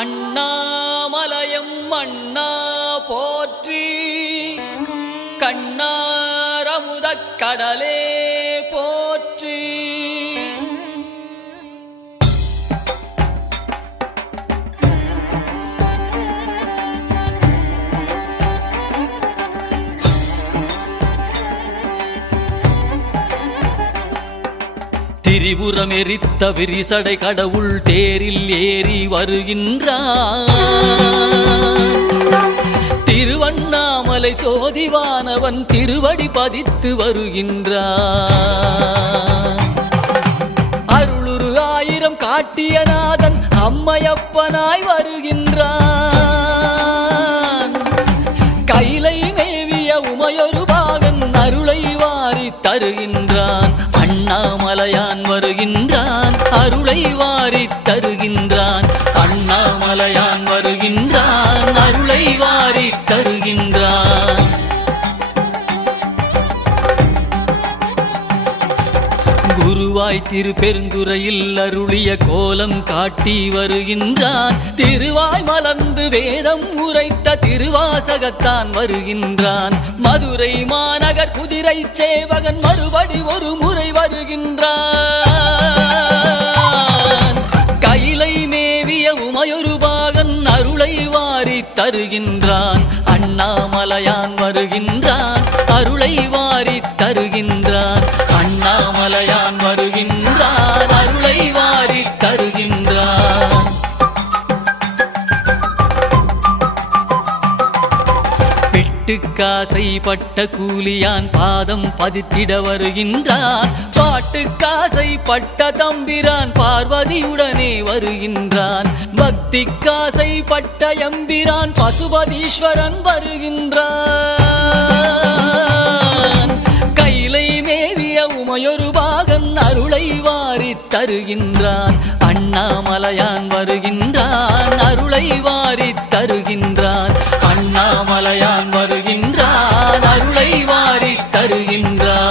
அண்ணாமலயம் அண்ணா போற்றி கண்ணாரமுதக் கடலே திரிபுரம் எரித்த விரிசடை கடவுள் தேரில் ஏறி வருகின்றான் திருவண்ணாமலை சோதிவானவன் திருவடி பதித்து வருகின்றான் அருளுரு ஆயிரம் காட்டியநாதன் அம்மையப்பனாய் வருகின்றான். கைலை மேவிய உமையொரு பாகன் அருளை வாரி தருகின்றான். அண்ணா அண்ணாமலையான் வருகின்றான் அருளை வாரி தருகின்றான். குருவாய் திருப்பெருந்துறையில் அருளிய கோலம் காட்டி வருகின்றான். திருவாய் மலர்ந்து வேதம் உரைத்த திருவாசகத்தான் வருகின்றான். மதுரை மாநகர் குதிரை சேவகன் மறுபடி ஒரு முறை வருகின்றான். தருகின்றான் அண்ணாமலையான் வருகின்றான் அருளை வாரி தருகின்றான் அண்ணாமலையான் வருகின்றான் அருளை வாரி தருகின்றான். பிட்டுக்காசை பட்ட கூலியான் பாதம் பதித்திட வருகின்றான் பாட்டு காசை பட்ட தம்பிரான் பார்வதியுடனே வருகின்றான். பக்தி காசை பட்ட எம்பிரான் பசுபதீஸ்வரன் வருகின்றான். கைலை மேவிய உமையொரு பாகன் அருளை வாரி தருகின்றான். அண்ணாமலையான் வருகின்றான் அருளை வாரி தருகின்றான். அண்ணாமலையான் வருகின்றான் அருளை வாரி தருகின்றான்.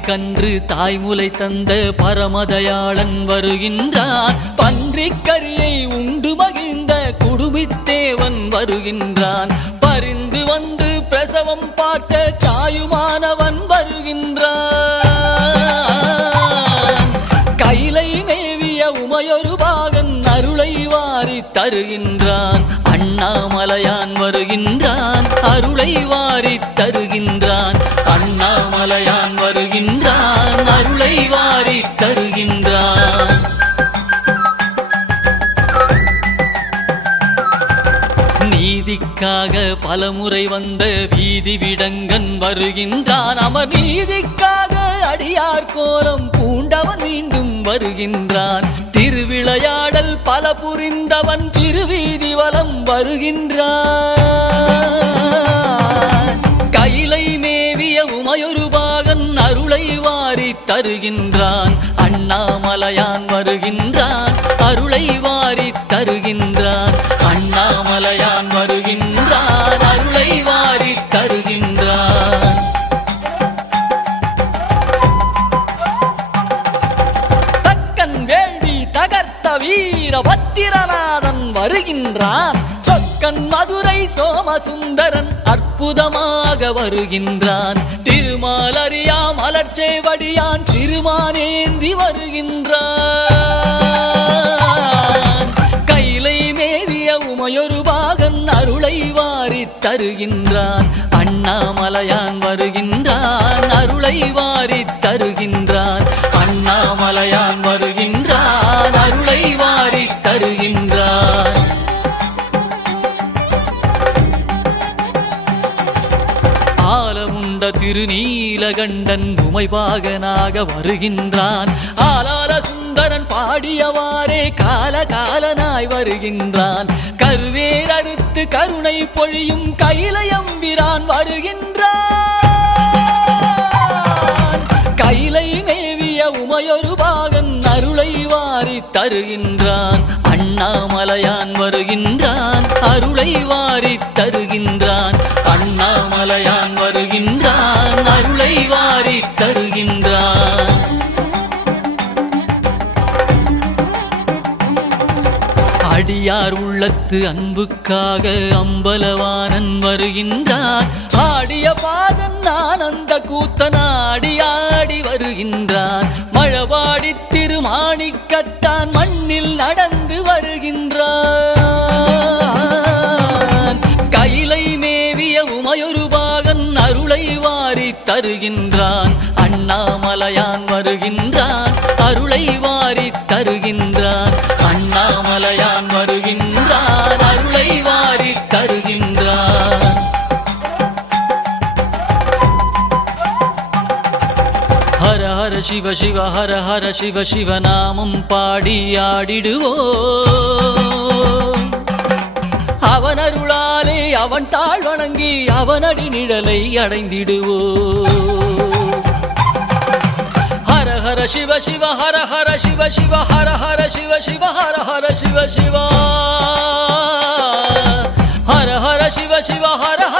கன்று தாய்முலை தந்த பரமதயாளன் வருகின்றான் பன்றிக்கரியை உண்டு மகிழ்ந்த குடுமித்தேவன் வருகின்றான். பரிந்து வந்து பிரசவம் பார்த்த தாயுமானவன் வருகின்றான். கைலை மேவிய உமையொரு பாகன் அருளை வாரி தருகின்றான். அண்ணாமலையான் வருகின்றான். அருளை வாரி தருகின்றான். அண்ணாமலையான் நீதிக்காக பலமுறை வந்த வீதி விடங்கன் வருகின்றான். அவர் நீதிக்காக அடியார் கோலம் பூண்டவன் மீண்டும் வருகின்றான். திருவிளையாடல் பல புரிந்தவன் திருவீதி வலம் வருகின்றான். கைலை மேவிய உமையொரு பாகன் அருளை வாரி தருகின்றான். அண்ணாமலையான் வருகின்றான். அருளை வாரி தருகின்றான். வீர பத்திரநாதன் வருகின்றான். சொக்கன் மதுரை சோமசுந்தரன் அற்புதமாக வருகின்றான். திருமாலறியா மலர்ச்சேவடியான் திருமானேந்தி வருகின்றான். கைலை மேவிய உமையொரு பாகன் அருளை வாரி தருகின்றான். அண்ணாமலையான் வருகின்றான். அருளை வாரி தருகின்றான். ஆலமுண்ட திருநீலகண்டன் உமைபாகனாக வருகின்றான். ஆலால சுந்தரன் பாடியவாறே கால காலனாய் வருகின்றான். கருவேர் அறுத்து கருணை பொழியும் கைலயம்பிரான் வருகின்றான். கைலை மேவிய உமையொரு பாகன் அருளை தருகின்றான் அருளை வாரி தருகின்றான். அண்ணாமலையான் வருகின்றான் அருளை வாரி தருகின்றான். அடியார் உள்ளத்து அன்புக்காக அம்பலவானன் வருகின்றார். ஆடிய பாதன் நான் அந்த கூத்தனாடி ஆடி வருகின்றார். மழவாடி திருமாணிக்கத்தான் மண்ணில் நடந்து வருகின்றார். கைலை மேவிய உமையொரு பாகன் அருளை வாரி தருகின்றான். அண்ணாமலையான் வருகின்றான். அருளை வாரி தருகின்றான். ஹர ஹர சிவ சிவ ஹர ஹர சிவ சிவ நாமம் பாடி ஆடிடுவோ. அவன் அருளாலே அவன் தாழ் வணங்கி அவன் அடி நிழலை அடைந்திடுவோ. ஹர ஹர சிவ சிவ ஹர ஹர சிவ சிவ ஹர ஹர சிவ சிவ ஹர ஹர சிவ சிவா. ஹர ஹர சிவ சிவ ஹர ஹர